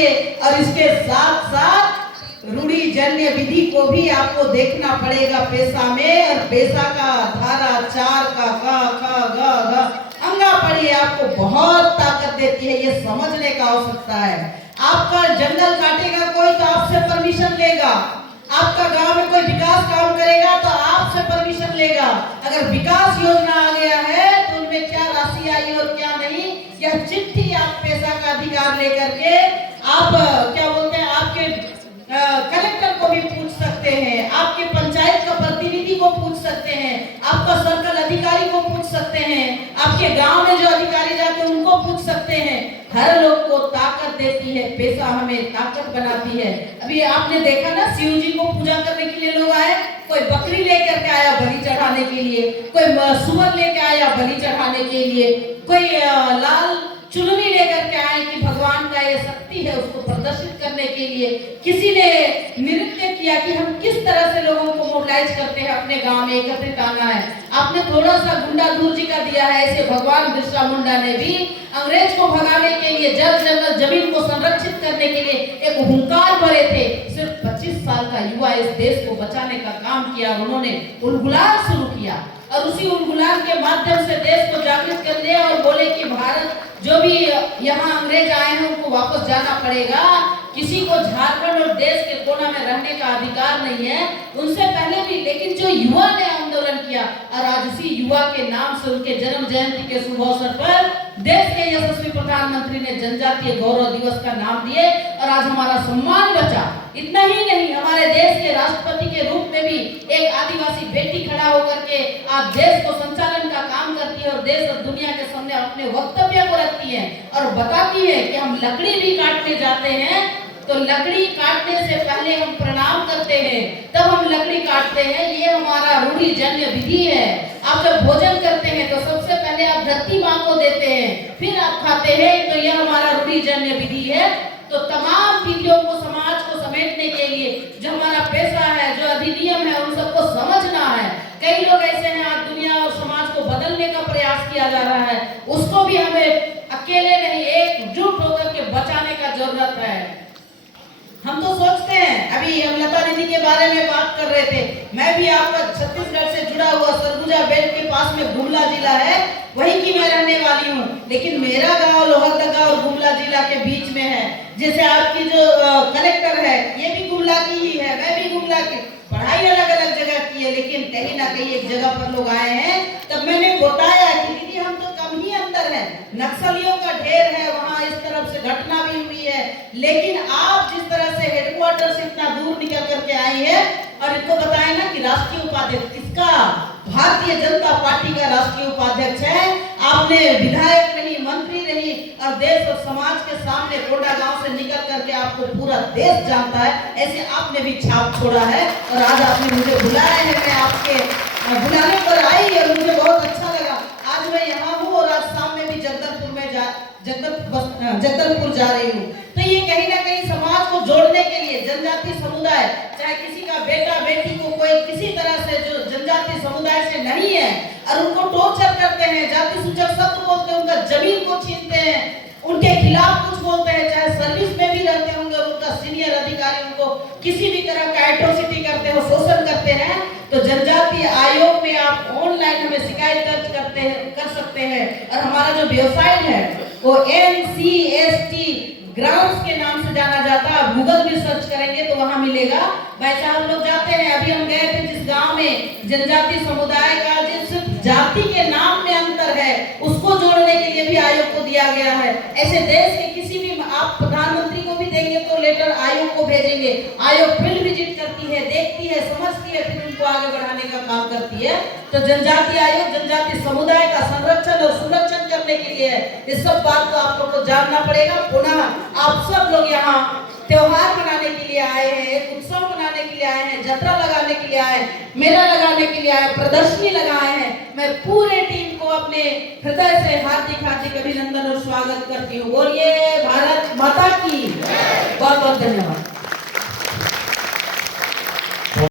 चाहिए। और इसके साथ साथ रूढ़िजन्य विधि को भी आपको देखना पड़ेगा पेशा में। और पेशा का धारा 4 का ग अंगा पढ़िए, आपको बहुत ताकत देती है, ये समझने का आवश्यकता है। आपका जंगल काटेगा कोई तो आपसे परमिशन लेगा, आपका गांव में कोई विकास काम करेगा तो आपसे परमिशन लेगा। अगर विकास योजना आ गया है तो उनमें क्या राशि आई और क्या नहीं, यह चिट्ठी आप पेशा का अधिकार लेकर के आप क्या बोलते हैं, आपके कलेक्टर को भी पूछ सकते हैं, आपके पंचायत का प्रतिनिधि को पूछ सकते हैं, आपका सर्कल अधिकारी को पूछ सकते हैं, आपके गांव में जो अधिकारी जाते हैं उनको पूछ सकते हैं। हर लोग को ताकत देती है, पेशा हमें ताकत बनाती है। अभी आपने देखा ना, शिव जी को पूजा करने के लिए लोग आए, कोई बकरी लेकर के आया बलि चढ़ाने के लिए, कोई सुअर लेकर आया बलि चढ़ाने के लिए, कोई लाल चुनरी लेकर के आए कि भगवान का ये शक्ति है उसको प्रदर्शित करने के लिए। किसी ने नृत्य किया कि हम किस तरह से लोगों को मोबिलाइज करते हैं, अपने गांव में एकत्रित आना है। आपने थोड़ा सा गुंडा दूर जी का दिया है, ऐसे भगवान बिरसा मुंडा ने भी अंग्रेज को भगाने के लिए, जल जंगल जमीन को संरक्षित करने के लिए एक हुंकार भरे थे। सिर्फ 25 साल का युवा इस देश को बचाने का काम किया और उन्होंने उलगुलान शुरू किया और उसी उलगुलान के माध्यम से देश को जागृत कर दिया और बोले कि भारत जो भी यहाँ अंग्रेज आए हैं उनको वापस जाना पड़ेगा, किसी को झारखंड और देश के कोना में रहने का अधिकार नहीं है। उनसे पहले भी लेकिन जो युवा ने आंदोलन किया और आज इसी युवा के नाम से उनके जन्म जयंती के शुभ अवसर पर देश के यशस्वी प्रधानमंत्री ने जनजातीय गौरव दिवस का नाम दिए और आज हमारा सम्मान बचा। इतना ही नहीं, हमारे देश के राष्ट्रपति के रूप में भी एक आदिवासी बेटी खड़ा होकर के आज देश को संचालन का काम करती है और देश और दुनिया के सामने अपने वक्तव्य को रखती है और बताती है कि हम लकड़ी भी काटने जाते हैं तो लकड़ी काटने से पहले हम प्रणाम करते हैं, तब हम लकड़ी काटते हैं। ये हमारा रूढ़िजन्य विधि है। आप जब भोजन करते हैं तो सबसे पहले आप धरती माँ को देते हैं, फिर आप खाते हैं, तो यह हमारा रूढ़िजन्य विधि है। तो तमाम विधियों को, समाज को समेटने के लिए जो हमारा पेशा है, जो अधिनियम है, उन सबको समझना है। कई लोग ऐसे हैं आज दुनिया और समाज को बदलने का प्रयास किया जा रहा है, उसको भी हमें अकेले नहीं एकजुट होकर के बचाने का जरूरत है। हम तो सोचते हैं, अभी हम लता दीदी के बारे में बात कर रहे थे, मैं भी आपका छत्तीसगढ़ से जुड़ा हुआ सरगुजा बेल्ट के पास में गुमला जिला है, वहीं की मैं रहने वाली हूँ, लेकिन मेरा गांव लोहरदगा और गुमला जिला के बीच में है। जैसे आपकी जो कलेक्टर है ये भी गुमला की ही है, मैं भी गुमला की, पढ़ाई अलग अलग जगह की है, लेकिन कहीं ना कहीं एक जगह पर लोग आए हैं। तब मैंने बताया कि दीदी हम तो कम ही अंतर है, नक्सलियों का ढेर है, वहाँ इस तरफ से घटना भी हुई है, लेकिन आप जिस तरह से हेडक्वार्टर से इतना दूर निकल करके आई है और इनको बताए ना कि राष्ट्रीय उपाध्यक्ष किसका, भारतीय जनता पार्टी का राष्ट्रीय उपाध्यक्ष है। आपने विधायक रही, मंत्री रही और देश और समाज के सामने कोंडा गांव से निकल करके आपको पूरा देश जानता है, ऐसे आपने भी छाप छोड़ा है। और आज आपने मुझे बुलाया है, मैं आपके बुलाने पर आई और मुझे बहुत अच्छा लगा। आज मैं यहाँ हूँ और आज शाम में भी जगदलपुर जा रही हूँ। तो ये कहीं ना कहीं समाज को जोड़ने के लिए जनजाति समुदाय, चाहे किसी का बेटा बेटी को कोई किसी तरह से जो जनजाति समुदाय से नहीं है और उनको टॉर्चर करते हैं, जाति सूचक शब्द बोलते हैं, उनका जमीन को छीनते हैं, उनके खिलाफ कुछ बोलते हैं, चाहे सर्विस में भी रहते होंगे और उनका सीनियर अधिकारी उनको किसी भी तरह का एट्रोसिटी करते हो, शोषण करते हैं, तो जनजातीय आयोग में आप ऑनलाइन हमें शिकायत दर्ज कर सकते हैं। और हमारा जो वेबसाइट है वो NCST ग्राम्स के नाम से जाना जाता है, आप गूगल में सर्च करेंगे तो वहां मिलेगा। भाई साहब लोग जाते हैं, अभी हम गए थे जिस गांव में जनजाति समुदाय का जिस जाति के नाम में अंतर है उसको जोड़ने के लिए भी आयोग को दिया गया है। ऐसे देश के किसी भी, आप प्रधानमंत्री को भी देंगे तो लेटर आयोग को भेजेंगे, आयोग फील्ड विजिट करती है, देखती है, समझती है, फिर उनको आगे बढ़ाने का काम करती है। तो जनजाति आयोग जनजाति समुदाय का संरक्षण और सुरक्षण करने के लिए है। इस सब बात को आप लोग को जानना पड़ेगा। पुनः आप सब लोग यहाँ त्योहार मनाने के लिए आए हैं, एक उत्सव मनाने के लिए आए हैं, जत्रा लगाने के लिए आए हैं, मेला लगाने के लिए आए, प्रदर्शनी लगाए हैं। मैं पूरे टीम को अपने हृदय से हार्दिक हार्दिक अभिनंदन और स्वागत करती हूँ। बोलिए भारत माता की। बहुत बहुत धन्यवाद।